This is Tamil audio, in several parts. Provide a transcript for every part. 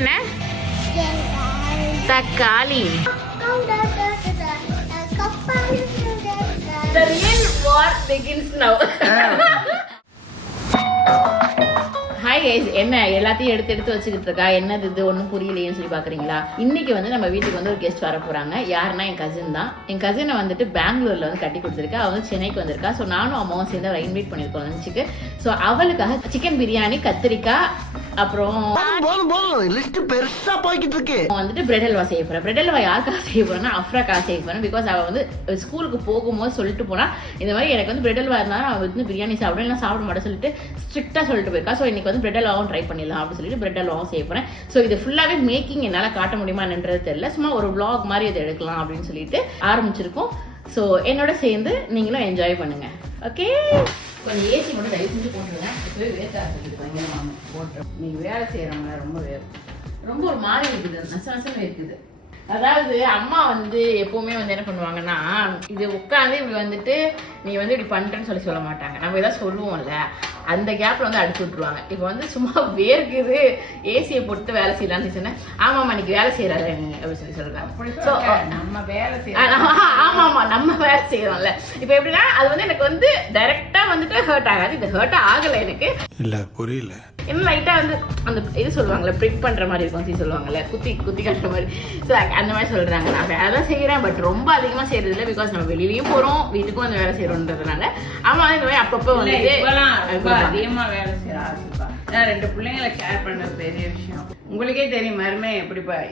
என்ன? தக்காளி. The real war begins now. Hi guys, என்ன எல்லாத்தையும் எடுத்து வச்சுக்கிட்டு இருக்கா? என்னது இது ஒன்றும் புரியலையேன்னு சொல்லி பார்க்குறீங்களா? இன்னைக்கு வந்து நம்ம வீட்டுக்கு வந்து ஒரு கெஸ்ட் வர போகிறாங்க. யாருன்னா என் கசின் தான். என் கசினை வந்துட்டு பெங்களூரில் வந்து கட்டி கொடுத்துருக்கா. அவள் வந்து சென்னைக்கு வந்திருக்கா. ஸோ நானும் அம்மாவும் சேர்ந்து அவளை இன்வைட் பண்ணியிருக்கோம் லஞ்சுக்கு. ஸோ அவளுக்காக சிக்கன் பிரியாணி, கத்திரிக்காய், அப்புறம் பெருசா போய்கிட்டு இருக்கு. வந்துட்டு பிரெட் அல்வா செய்ய போறேன். பிரெட் அல்வா யாருக்காக செய்ய போறேன்னா அஃப்ராக்காக செய்ய போறேன். பிகாஸ் அவள் வந்து ஸ்கூலுக்கு போகும்போது சொல்லிட்டு போனா இந்த மாதிரி எனக்கு வந்து பிரெட் அல்வா இருந்தாலும் அவள் வந்து பிரியாணி சாப்பிடும், இல்லை சாப்பிட மாட்டேன் சொல்லிட்டு ஸ்ட்ரிக்டா சொல்லிட்டு போயிருக்கா. ஸோ இன்னைக்கு வந்து பிரெட் அல்வாவும் ட்ரை பண்ணிடலாம் அப்படின்னு சொல்லிட்டு பிரெட் அல்வாவும் செய்ய போறேன். ஸோ இது ஃபுல்லாவே மேக்கிங் என்னால் காட்ட முடியுமான்றது தெரியல. சும்மா ஒரு vlog மாதிரி இதை எடுக்கலாம் அப்படின்னு சொல்லிட்டு ஆரம்பிச்சிருக்கோம். ஸோ என்னோட சேர்ந்து நீங்களும் என்ஜாய் பண்ணுங்க. ஓகே, கொஞ்சம் ஏசி மட்டும் தயவு செஞ்சு போட்டுருங்க. இப்போவே வேர்க்க ஆரம்பிச்சிருக்கோம். போட்டுரும் நீங்கள் வேலை செய்கிறவங்க ரொம்ப ஒரு மாதிரி இருக்குது, நசனசனம் இருக்குது. அதாவது அம்மா வந்து எப்பவுமே வந்து என்ன பண்ணுவாங்கன்னா, இது உட்காந்து இப்படி வந்துட்டு நீ வந்து இப்படி பண்றேன்னு சொல்ல மாட்டாங்க. நம்ம ஏதாவது சொல்லுவோம்ல, அந்த கேப்ல வந்து அடிச்சு விட்டுருவாங்க. இப்போ வந்து சும்மா வேர்க்குது, ஏசியை போட்டு வேலை செய்யலாம்னு சொன்னேன். ஆமாம்மா இன்னைக்கு வேலை செய்யறாரு நீ அப்படின்னு சொல்லி சொல்றாங்க. நம்ம வேலை செய்யறோம். ஆமாமா நம்ம வேலை செய்யறோம்ல. இப்போ எப்படின்னா அது வந்து எனக்கு வந்து டைரக்டா வந்துட்டு ஹர்ட் ஆகாது. இது ஹர்ட் ஆகல எனக்கு. இல்ல புரியல. இன்னும் லைட்டா வந்து அந்த இது சொல்லுவாங்கல்ல, ப்ரிக் பண்ற மாதிரி இருக்கும் சொல்லுவாங்கல்ல, குத்தி காட்டுற மாதிரி. ஸோ அந்த மாதிரி சொல்றாங்க. நான் வேலை செய்யறேன், பட் ரொம்ப அதிகமா செய்யறது இல்லை. பிகாஸ் நம்ம வெளியிலயும் போறோம், வீட்டுக்கும் அந்த வேலை செய்யறோன்றதுனால. ஆமா, இந்த மாதிரி அப்பப்போ வந்து அதிகமா வேலை செய்யற ஆசைப்பா. நான் 2 பிள்ளைங்களை கேர் பண்றது பெரிய விஷயம். உங்களுக்கே தெரியும் மருமே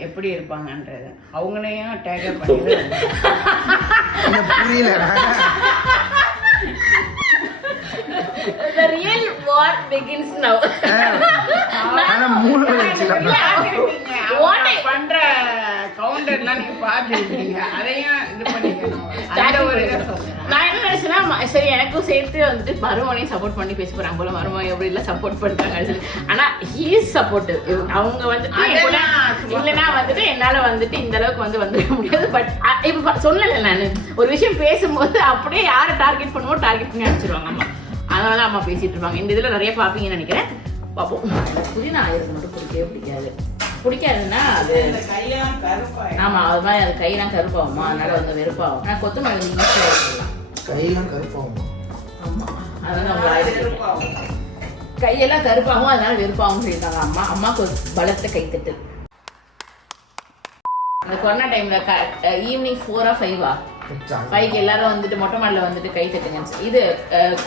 எப்படி இருப்பாங்கன்றது. அவங்களையும் டேக்கர் பண்ணி புரியல. The real war begins now. பண்ற கவுண்டர்லாம் நீங்க பாத்துருக்கீங்க. அதையும் இது பண்ணிக்கணும். நான் என்ன நினைச்சேன்னா, சரி எனக்கும் சேர்த்து வந்துட்டு மருமனையும் சப்போர்ட் பண்ணி பேச போறாங்க போல, மருமனை எப்படி இல்ல சப்போர்ட் பண்றாங்க சொல்லி. ஆனா he is supportive. அவங்க வந்துட்டு இல்லைன்னா வந்துட்டு என்னால வந்துட்டு இந்த அளவுக்கு வந்துட முடியாது. பட் இப்ப சொல்லல, நான் ஒரு விஷயம் பேசும்போது அப்படியே யாரை டார்கெட் பண்ணுவோம் டார்கெட் பண்ணி அடிச்சிருவாங்க அம்மா. அதனால அம்மா பேசிட்டு இருப்பாங்க. இந்த இதுல நிறைய பாப்பீங்கன்னு நினைக்கிறேன். பாப்போம். புதினா ஆயிரம் மட்டும் பிடிக்காதுன்னா அது கையெல்லாம் கருப்பாயிடும். ஆமா, அது மாதிரி அது கையெல்லாம் கருப்பாகுமா, அதனால வந்து வெறுப்பாகும். ஆனா கொத்தமல்லி கையெல்லாம் கருப்பாகுமா? ஆமா, அதனால கையெல்லாம் கருப்பாகும், அதனால வெறுப்பாகும் சொல்லியிருக்காங்க அம்மா. அம்மாவுக்கு ஒரு பலத்த கைத்தட்டு. அந்த கொரோனா டைம்ல ஈவினிங் 4 or 5 எல்லாரும் வந்துட்டு மொட்டை மாடல வந்துட்டு கை தட்டுங்க. இது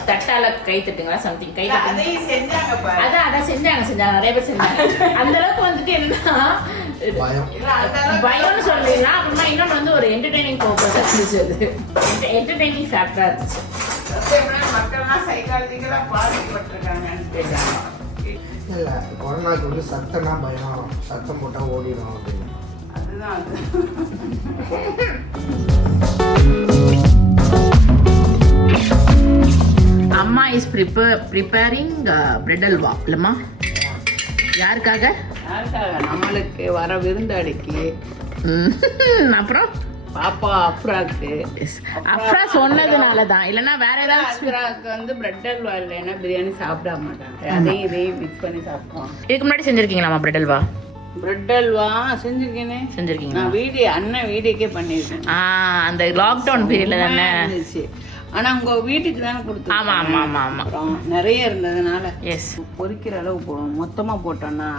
தட்டால கை தட்டுங்களா சம்திங் கை தட்டுங்க. அதான் செஞ்சாங்க நிறைய பேர் செஞ்சாங்க. அந்த அளவுக்கு வந்துட்டு என்னன்னா பயம்னு சொல்றீங்கன்னா, அப்புறமா இன்னொன்று வந்து ஒரு என்டர்டைனிங் பர்பஸா இருந்துச்சு. என்டர்டைனிங் ஃபேக்டரா இருந்துச்சு. மக்கள்லாம் சைக்காலஜிக்கலா பாதிக்கப்பட்டிருக்காங்கன்னு பேசுறாங்க. இல்ல கொரோனாக்கு வந்து சத்தம்னா பயம், சத்தம் போட்டா ஓடிடும் அப்படின்னு. அதுதான் அது. அம்மா இஸ் ப்ரிப்பேரிங் பிரெட் அல்வா இல்லம்மா? யாருக்காக? நம்மளுக்கு வர விருந்தாடிக்கு. அப்புறம் பாப்பா அப்ராக்கு. அப்ரா சொன்னதுனால தான், இல்லைன்னா வேற ஏதாவது. அப்ராக்கு வந்து பிரெட் அல்வா இல்லைன்னா பிரியாணி சாப்பிட மாட்டாங்க. அதையும் இதையும் மிக்ஸ் பண்ணி சாப்பிடுவாங்க. இதுக்கு முன்னாடி செஞ்சிருக்கீங்களாம்மா பிரெட் அல்வா? பிரெட் அல்வா செஞ்சிருக்கீங்க. நான் அண்ணன் வீடியோக்கே பண்ணிருக்கேன். அந்த லாக்டவுன் பீரியட்ல தானே இருந்துச்சு. ஆனா உங்க வீட்டுக்கு தானே கொடுத்து. ஆமா ஆமா ஆமா ஆமா, நிறைய இருந்ததுனால எஸ் பொரிக்கிற அளவு போடணும். மொத்தமா போட்டோம்னா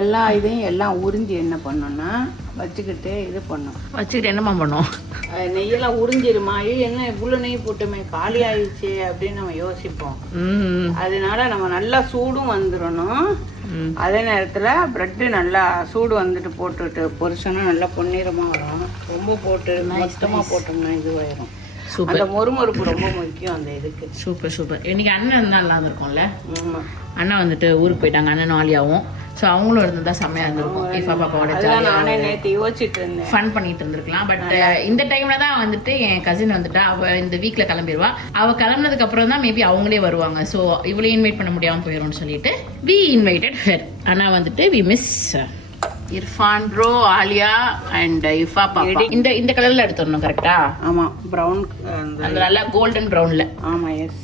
எல்லா இதையும் எல்லாம் உறிஞ்சி என்ன பண்ணோம்னா வச்சுக்கிட்டு இது பண்ணோம். வச்சுக்கிட்டு என்னமா பண்ணோம்? நெய்யெல்லாம் உறிஞ்சிருமா, என்ன இவ்வளவு நெய் போட்டோமே காலி ஆயிடுச்சு அப்படின்னு நம்ம யோசிப்போம். அதனால நம்ம நல்லா சூடும் வந்துடணும். அதே நேரத்துல பிரெட்டு நல்லா சூடு வந்துட்டு போட்டுட்டு பொரிச்சோன்னா நல்லா பொன்னிறமா வரும். ரொம்ப போட்டு மொத்தமா போட்டோம்னா இதுவாயிரும். அந்த மொறுமொறுப்பு ரொம்ப முக்கியம் அந்த இதுக்கு. சூப்பர். இன்னைக்கு அண்ணன் தான் நல்லா இருந்திருக்கும்ல. அண்ணா வந்துட்டு ஊருக்கு போயிட்டாங்க, அண்ணனும் ஆலியாவும். ஸோ அவங்களும் இருந்திருந்தா செம்மையா இருந்திருக்கும். இஃபா பாப்பாவோட நானே நேற்று யோசிச்சுட்டு இருந்தேன், ஃபன் பண்ணிட்டு இருந்திருக்கலாம். பட் இந்த டைம்ல தான் வந்துட்டு என் கசின் வந்துட்டா. அவ இந்த வீக்ல கிளம்பிடுவா. அவ கிளம்புனதுக்கு அப்புறம் தான் மேபி அவங்களே வருவாங்க. ஸோ இவளையும் இன்வைட் பண்ண முடியாம போயிடும்னு சொல்லிட்டு வி இன்வைட்டட் ஹர். ஆனா வந்துட்டு we miss Irfan bro, Alia and Ifa பாப்பா. இந்த கலர்ல எடுத்துடணும் கரெக்டா? ஆமா, பிரவுன், அந்த நல்ல கோல்டன் பிரவுன்ல. ஆமா, எஸ்.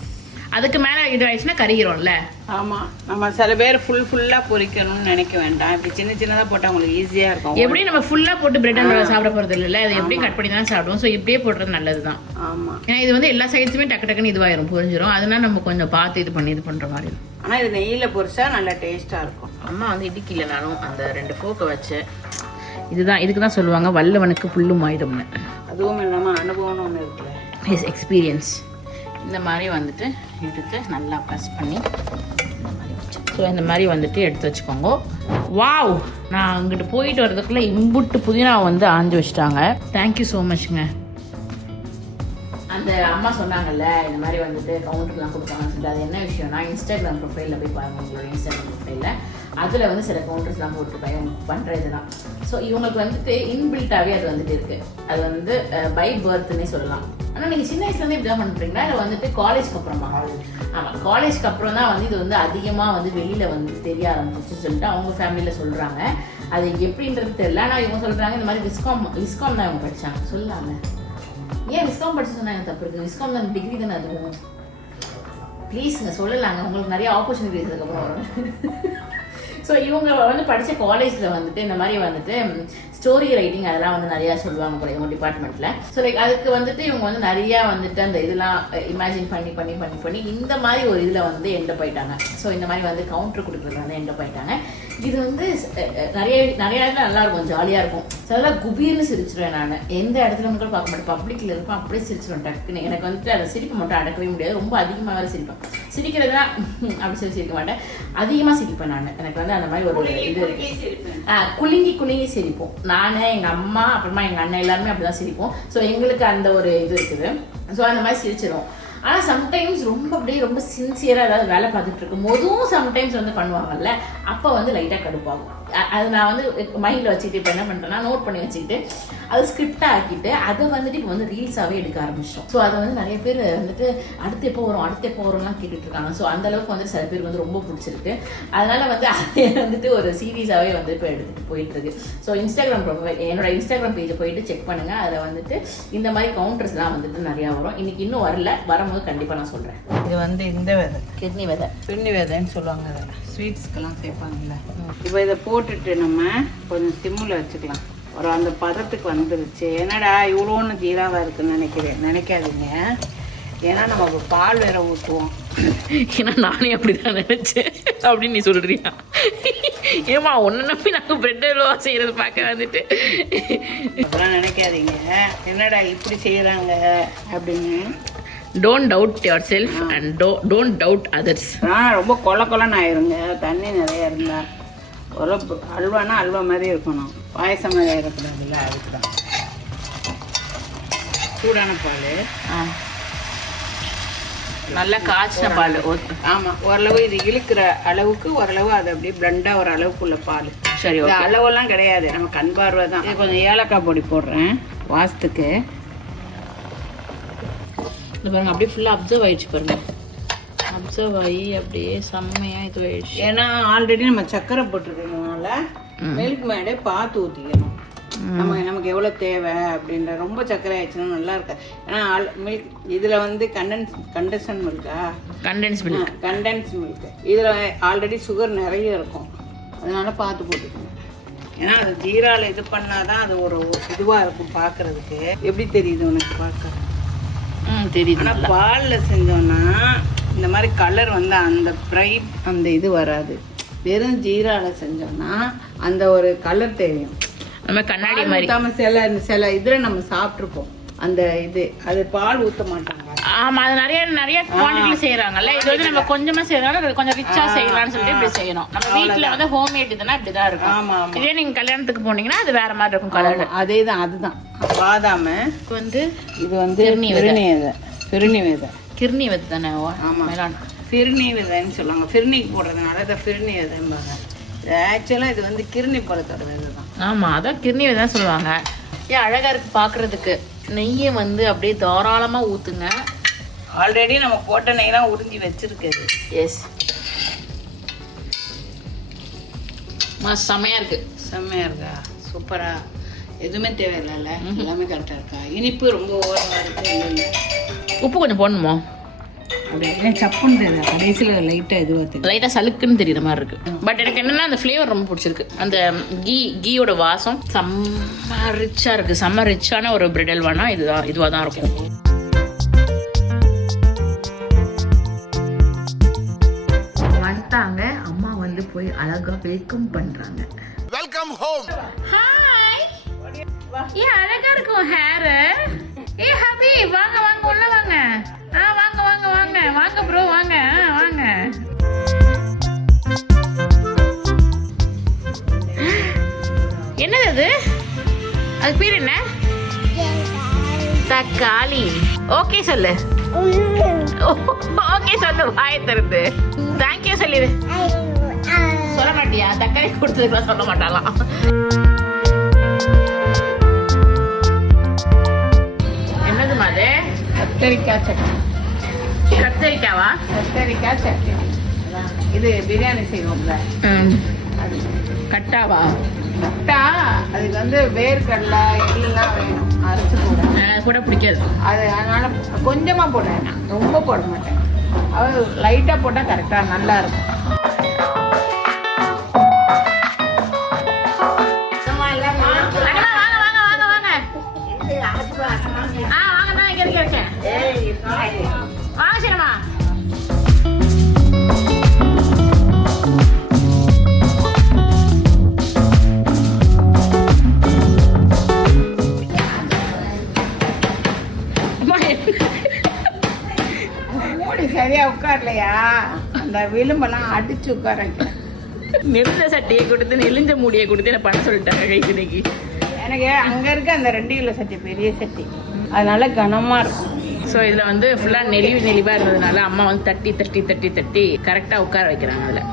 அதுக்கு மேலே இது ஆயிடுச்சுன்னா கறிகிறோம்ல. ஆமாம், நம்ம சில பேர் ஃபுல்லாக பொரிக்கணும்னு நினைக்க வேண்டாம். இப்படி சின்ன சின்னதாக போட்டால் உங்களுக்கு ஈஸியாக இருக்கும். எப்படி நம்ம ஃபுல்லாக போட்டு பிரெட் சாப்பிட போகிறது இல்லைல்ல, அது எப்படி கட் பண்ணி தான் சாப்பிடுவோம். ஸோ இப்படியே போடுறது நல்லது தான். ஆமாம், ஏன்னா இது வந்து எல்லா சைட்ஸுமே டக்கு டக்குன்னு இதுவாயிரும், புரிஞ்சிடும். அதனால நம்ம கொஞ்சம் பார்த்து இது பண்ணி இது பண்ணுற மாதிரி இருக்கும். ஆனால் இது நெய்யில் பொரிச்சா நல்லா டேஸ்ட்டாக இருக்கும். அம்மா வந்து இடிக்கல, நானும் அந்த 2 ஃபோக்கை வச்சு இதுதான் இதுக்கு தான் சொல்லுவாங்க வல்லவனுக்கு புல்லும் ஆயுதம்னு. அதுவும் இல்லாமல் அனுபவம்னு ஒன்று இருக்குல்ல, இஸ் எக்ஸ்பீரியன்ஸ். இந்த மாதிரி வந்துட்டு எடுத்து நல்லா ப்ரெஸ் பண்ணி ஸோ இந்த மாதிரி வந்துட்டு எடுத்து வச்சுக்கோங்க. வாவ், நான் அங்கிட்டு போயிட்டு வர்றதுக்குள்ளே இம்புட்டு புதினா வந்து ஆஞ்சு வச்சுட்டாங்க. தேங்க்யூ ஸோ மச்ங்க. அந்த அம்மா சொன்னாங்கல்ல இந்த மாதிரி வந்துட்டு கவுண்டர்லாம் கொடுப்பாங்கன்னு சொல்லிட்டு, அது என்ன விஷயம்னா இன்ஸ்டாகிராம் ப்ரொஃபைலில் போய் பாருங்கள். உங்களோட இன்ஸ்டாகிராம் ப்ரொஃபைலில் அதில் வந்து சில கவுண்டர்ஸ்லாம் போட்டுருப்பாங்க பண்ணுறது தான். ஸோ இவங்களுக்கு வந்துட்டு இன்பில்ட்டாகவே அது வந்துட்டு இருக்குது. அது வந்து பை பர்த்னே சொல்லலாம். ஆனால் நீங்கள் சின்ன வயசுலேருந்து இப்படி தான் பண்ணுறீங்களா, இல்லை வந்துட்டு காலேஜ்க்கு அப்புறமா? ஆமாம், காலேஜ்க்கு அப்புறம் தான் வந்து இது வந்து அதிகமாக வந்து வெளியில் வந்து தெரிய ஆரம்பிச்சுன்னு சொல்லிட்டு அவங்க ஃபேமிலியில் சொல்கிறாங்க. அது எப்படின்றது தெரியல. ஆனால் இவங்க சொல்கிறாங்க இந்த மாதிரி விஸ்காம் தான் இவங்க படித்தாங்க. சொல்லாங்க ஏன் விஸ்காம் படிச்சு சொன்னாங்க தப்பு இருக்குது. விஸ்காம் தான் டிகிரி தானே அதுவும். ப்ளீஸுங்க சொல்லலாங்க, உங்களுக்கு நிறைய ஆப்பர்ச்சுனிட்டிஸ் அதுக்கப்புறம் வரும். ஸோ இவங்க வந்து படித்த காலேஜில் வந்துட்டு இந்த மாதிரி வந்துட்டு ஸ்டோரி ரைட்டிங் அதெல்லாம் வந்து நிறையா சொல்லுவாங்க போல இவங்க டிபார்ட்மெண்ட்டில். ஸோ லைக் அதுக்கு வந்துட்டு இவங்க வந்து நிறையா வந்துட்டு அந்த இதெல்லாம் இமேஜின் பண்ணி பண்ணி பண்ணி பண்ணி இந்த மாதிரி ஒரு இதில் வந்து எண்டப் ஆயிட்டாங்க. ஸோ இந்த மாதிரி வந்து கவுண்டர் கொடுக்குறது வந்து எண்டப் ஆயிட்டாங்க. இது வந்து நிறைய இடத்துல நல்லா இருக்கும், ஜாலியாக இருக்கும். ஸோ அதெல்லாம் குபீர்னு சிரிச்சிருவேன் நான். எந்த இடத்துல கூட பார்க்க மாட்டேன், பப்ளிக்கில் இருப்பேன் அப்படியே சிரிச்சிருவேன் டக்குன்னு. எனக்கு வந்துட்டு அதை சிரிப்பு மட்டும் அடக்கவே முடியாது, ரொம்ப அதிகமாக வேறு சிரிப்பேன். சிரிக்கிறதுனா அப்படி சொல்லி சிரிக்க மாட்டேன், அதிகமாக சிரிப்பேன் நான். எனக்கு வந்து அந்த மாதிரி ஒரு இது குலுங்கி குலுங்கி சிரிப்போம். நான், எங்கள் அம்மா, அப்புறமா எங்கள் அண்ணன் எல்லாருமே அப்படி தான் சிரிப்போம். ஸோ எங்களுக்கு அந்த ஒரு இது இருக்குது. ஸோ அந்த மாதிரி சிரிச்சிடும். ஆனால் சம்டைம்ஸ் ரொம்ப அப்படியே ரொம்ப சின்சியராக ஏதாவது வேலை பார்த்துட்டு இருக்கும் போதும் சம்டைம்ஸ் வந்து பண்ணுவாங்கல்ல, அப்போ வந்து லைட்டாக கடுப்பாகும். அது நான் வந்து மைண்டில் வச்சுக்கிட்டு இப்போ என்ன பண்ணுறேன்னா நோட் பண்ணி வச்சுக்கிட்டு அது ஸ்கிரிப்டாக ஆக்கிட்டு அதை வந்துட்டு இப்போ வந்து ரீல்ஸாகவே எடுக்க ஆரம்பிச்சிட்டோம். ஸோ அதை வந்து நிறைய பேர் வந்துட்டு அடுத்து எப்போ வரும்லாம் கேட்டுட்டு இருக்காங்க. ஸோ அந்தளவுக்கு வந்து சில பேருக்கு வந்து ரொம்ப பிடிச்சிருக்கு. அதனால வந்து அதை வந்துட்டு ஒரு சீரீஸாகவே வந்து இப்போ எடுத்துகிட்டு போயிட்டுருக்கு. ஸோ இன்ஸ்டாகிராம் ப்ரொஃபைல், என்னோட இன்ஸ்டாகிராம் பேஜை போயிட்டு செக் பண்ணுங்கள். அதில் வந்துட்டு இந்த மாதிரி கவுண்டர்ஸ்லாம் வந்துட்டு நிறையா வரும். இன்னைக்கு இன்னும் வரல, வரும்போது கண்டிப்பாக நான் சொல்கிறேன். இது வந்து இந்த விதை கிட்னி விதைன்னு சொல்லுவாங்க. அதை ஸ்வீட்ஸ்க்கெல்லாம் சேர்ப்பாங்கல்ல. இப்போ இதை போட்டுட்டு நம்ம கொஞ்சம் சிம்மில் வச்சுக்கலாம். ஒரு அந்த பதத்துக்கு வந்துருச்சு. என்னடா இவ்வளோன்னு ஜீராவாக இருக்குன்னு நினைக்காதீங்க. ஏன்னா நம்ம பால் வேற ஊற்றுவோம். ஏன்னா நானே அப்படிதான் நினைச்சேன் அப்படின்னு நீ சொல்றியா? ஏமா உன்னை நம்பி நாங்கள் பிரெட் அல்வா செய்யறது பார்க்க வந்துட்டு அதெல்லாம் நினைக்காதீங்க. என்னடா இப்படி செய்யறாங்க அப்படின்னு. Don't doubt your self and don't doubt others. ரொம்ப கொலன்னு ஆயிருங்க தண்ணி நிறைய இருந்தா. ஒரு அல்வானா அல்வா மாதிரி இருக்கணும், பாயசம் மாதிரி இருக்கக்கூடாதுல்ல. அதுக்கு தான் சூடான பால், நல்லா காய்ச்சின பால். ஆமாம், ஓரளவு இது இழுக்கிற அளவுக்கு ஓரளவு அது அப்படியே பிளண்டாக ஒரு அளவுக்குள்ள பால். சரி, அளவெல்லாம் கிடையாது, நம்ம கண் பார்வை தான். இது கொஞ்சம் ஏலக்காய் பொடி போடுறேன் வாசத்துக்கு. இந்த பாருங்க அப்படியே ஃபுல்லாக அப்சர்வ் ஆயிடுச்சு பாருங்க. அப்சர்வ் ஆகி அப்படியே செம்மையாக இது ஆயிடுச்சு. ஏன்னா ஆல்ரெடி நம்ம சக்கரை போட்டுருக்கனால மில்க் மேடே பார்த்து ஊற்றிக்கணும். நமக்கு எவ்வளோ தேவை அப்படின்ற. ரொம்ப சக்கரை ஆயிடுச்சுன்னா நல்லா இருக்கா. ஏன்னா மில்க் இதில் வந்து கண்டென்ஸ் மில்க் இதில் ஆல்ரெடி சுகர் நிறைய இருக்கும். அதனால பார்த்து போட்டுக்கணும். ஏன்னா அது ஜீராவில் இது பண்ணாதான் அது ஒரு இதுவாக இருக்கும் பார்க்கறதுக்கு. எப்படி தெரியுது உனக்கு பார்க்க? தெரியுது. ஆனால் பாலில் செஞ்சோன்னா இந்த மாதிரி கலர் வந்து அந்த பிரைட் அந்த இது வராது. வெறும் ஜீராவில் செஞ்சோம்னா அந்த ஒரு கலர் தெரியும். நம்ம கண்ணாடி மாதிரி சில இதில் நம்ம சாப்பிட்ருப்போம் அந்த இது. அது பால் ஊற்ற மாட்டாங்க. ஆமா, அது நிறைய குவாண்டிட்டில செய்யறாங்கல்ல. இது வந்து நம்ம கொஞ்சமா செய்யறதால அது கொஞ்சம் ரிச்சா செய்யலாம்னு சொல்லிட்டு இப்படி செய்யணும். நம்ம வீட்ல வந்து ஹோம்மேட் இதுனா இப்படிதான் இருக்கும். ஆமா, இதே நீங்க கல்யாணத்துக்கு போனீங்கன்னா அது வேற மாதிரி இருக்கும் கலர். அதேதான், அதுதான் பாதாம வந்து இது வந்து கிர்னி விதை தானே? ஆமா, ஃபிர்னி விதைன்னு சொல்லுவாங்க. ஃபிர்னிக்கு போடுறதுனால இதை ஃபிர்னி விதைம்பாங்க. ஆக்சுவலாக இது வந்து கிர்னி பழத்தோட விதை தான். ஆமா, அதான் கிர்னி விதை சொல்லுவாங்க. ஏன் அழகா இருக்கு பாக்குறதுக்கு. நெய்யை வந்து அப்படியே தாராளமா ஊத்துங்க. ஆல்ரெடி நம்ம போட்ட நெய்லாம் உறிஞ்சி வச்சிருக்குது. எஸ், செம்மையா இருக்கு. செம்மையா இருக்கா? சூப்பரா. எதுவுமே தேவையில்லைல்ல, எல்லாமே கரெக்டாக இருக்கா? இனிப்பு ரொம்ப ஓரமாக இருக்கு. உப்பு கொஞ்சம் போடணுமா? அப்படியே சப்புன்றது கடைசியில் லைட்டாக இதுவாக தெரியும். லைட்டாக சலுக்குன்னு தெரியுற மாதிரி இருக்கு. பட் எனக்கு என்னன்னா அந்த ஃப்ளேவர் ரொம்ப பிடிச்சிருக்கு. அந்த கீயோட வாசம் செம்ம ரிச்சாக இருக்குது. செம்ம ரிச்சான ஒரு பிரெட் அல்வானா இதுவாக தான் இருக்கும். வந்துட்டாங்க அம்மா வந்து போய் அழகா வெல்கம் பண்றாங்க. Welcome home. ஹாய். ஏ அழகா இருக்கும் ஹேர். ஏ ஹபி வாங்க வாங்க உள்ள வாங்க. வாங்க வாங்க வாங்க வாங்க ப்ரோ வாங்க வாங்க. என்னது அது? அது பேர் என்ன? தக்காளி. ஓகே சொல்லு. ஓகே சொல்லு வாயை திறந்து. தேங்க்யூ சொல்லிடு. சொல்ல மாட்டியா? தக்காளி கொடுத்ததுக்குலாம் சொல்ல மாட்டாலாம். என்னது மாதிரி? கத்தரிக்காய் சட்னி. கத்தரிக்காவா? கத்தரிக்காய் சட்னி. இது பிரியாணி செய்வோம்ல அது. கட்டாவா? கட்டா அதுக்கு வந்து வேர்க்கடலை எல்லாம் வேணும் அரைச்சி போடுவேன். கூட பிடிக்காது அது. அதனால கொஞ்சமாக போடுவேன், நான் ரொம்ப போட மாட்டேன். அது லைட்டாக போட்டால் கரெக்டாக நல்லா இருக்கும். சரியா உட்காரலையா? அந்த விளிம்பெல்லாம் அடிச்சு உட்கார வைக்கிறேன். நெளிஞ்ச சட்டியை கொடுத்து நெளிஞ்ச மூடியை கொடுத்து என்ன பண்ண சொல்லிட்டாங்க கைக்கு. எனக்கு அங்க இருக்க அந்த 2 கிலோ சட்டி பெரிய சட்டி, அதனால கனமா இருக்கும். ஸோ இதில் வந்து ஃபுல்லாக நெளிவாக இருந்ததுனால அம்மா வந்து தட்டி தட்டி தட்டி தட்டி கரெக்டாக உட்கார வைக்கிறாங்க அதில்.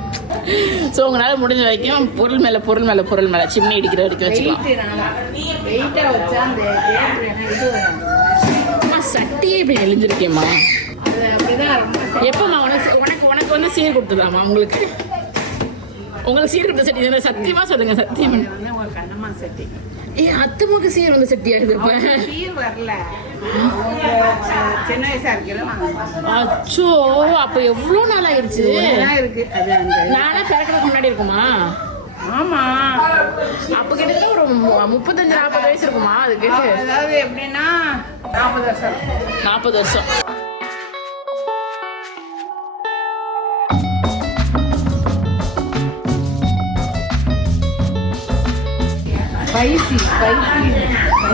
ஸோ உங்களால் முடிஞ்ச வரைக்கும் பொருள் மேலே சிம்னி அடிக்கிற வரைக்கும் வச்சுக்கலாம். வெயிட்டாக வச்சா அந்த இது வரும். அம்மா சட்டியே இப்படி நெளிஞ்சிருக்கேம்மா. அது அப்படிதான் ரொம்ப. எப்போம்மா உனக்கு வந்து சீர் கொடுத்துதாம்மா? உங்களுக்கு சீர் கொடுத்த சட்டி சத்தியமாக சொல்லுங்கள். சத்தியமா வந்து ஒரு கனமா சட்டி. அத்துமுக சீர் வந்து சட்டியாகுது. இப்போ சீர் வரல, சின்ன வயசா இருக்கிற. அச்சோ, அப்போ எவ்வளோ நாள் ஆயிடுச்சு இருக்கு அது. அந்த நானே பிறக்கிறதுக்கு முன்னாடி இருக்குமா? ஆமா, அப்போ கிட்டத்தட்ட ஒரு 35-40 வயசு இருக்குமா அதுக்கு? அதாவது எப்படின்னா 40 வருஷம். 40 வருஷம். ஸ்பைசி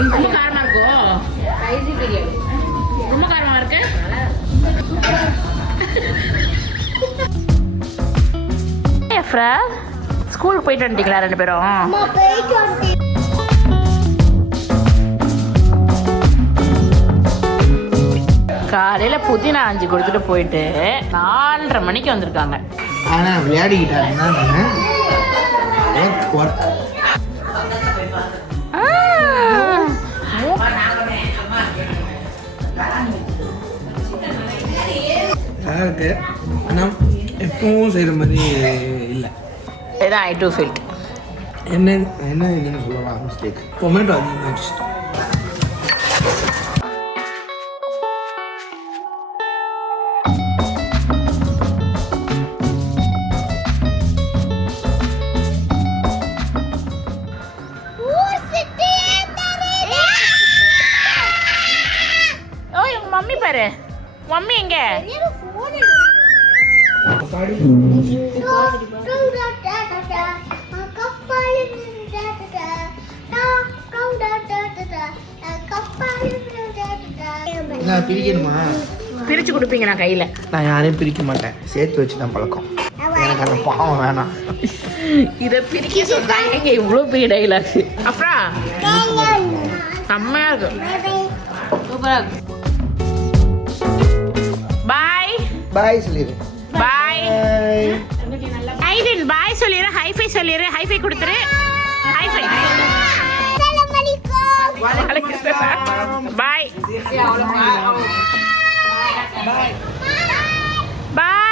ரொம்ப காரமா இருக்கும். ஸ்பைசி பிரியாணி ரொம்ப காரமா இருக்கு. ஸ்கூலுக்கு போயிட்டு வந்துட்டீங்களா 2 பேரும்? காலையில புதினா 5 கொடுத்துட்டு போயிட்டு 4:30 மணிக்கு வந்திருக்காங்க. ஆனா விளையாடிக்கிட்டாருன்னா இருக்கு. ஆனால் எப்பவும் செய்கிற மாதிரி இல்லை. இதான் ஐ டூ ஃபீல்ட். என்ன சொல்லலாம், மிஸ்டேக். டொமேட்டோ அதிகமாகிடுச்சு. ஓ எங்க மம்மி பாரு. மம்மி எங்க? பிரிக்கணுமா? பிரிச்சு கொடுப்பீங்க? நான் கையில நான் யாரையும் பிரிக்க மாட்டேன், சேர்த்து வச்சு தான் பழக்கம். எனக்கு அந்த பாவம் வேணாம். இதை பிரிக்க சொன்னாங்க. இவ்வளோ பெரிய டைலாக். அப்புறம் செம்மையா இருக்கு, சூப்பரா இருக்கு. பாய் பாய் சொல்லிடு. பாய் ஐடின் பாய் சொல்லிடு. ஹைஃபை சொல்லிடு. ஹைஃபை கொடுத்துரு. ஹைஃபை. பாய் பாய்.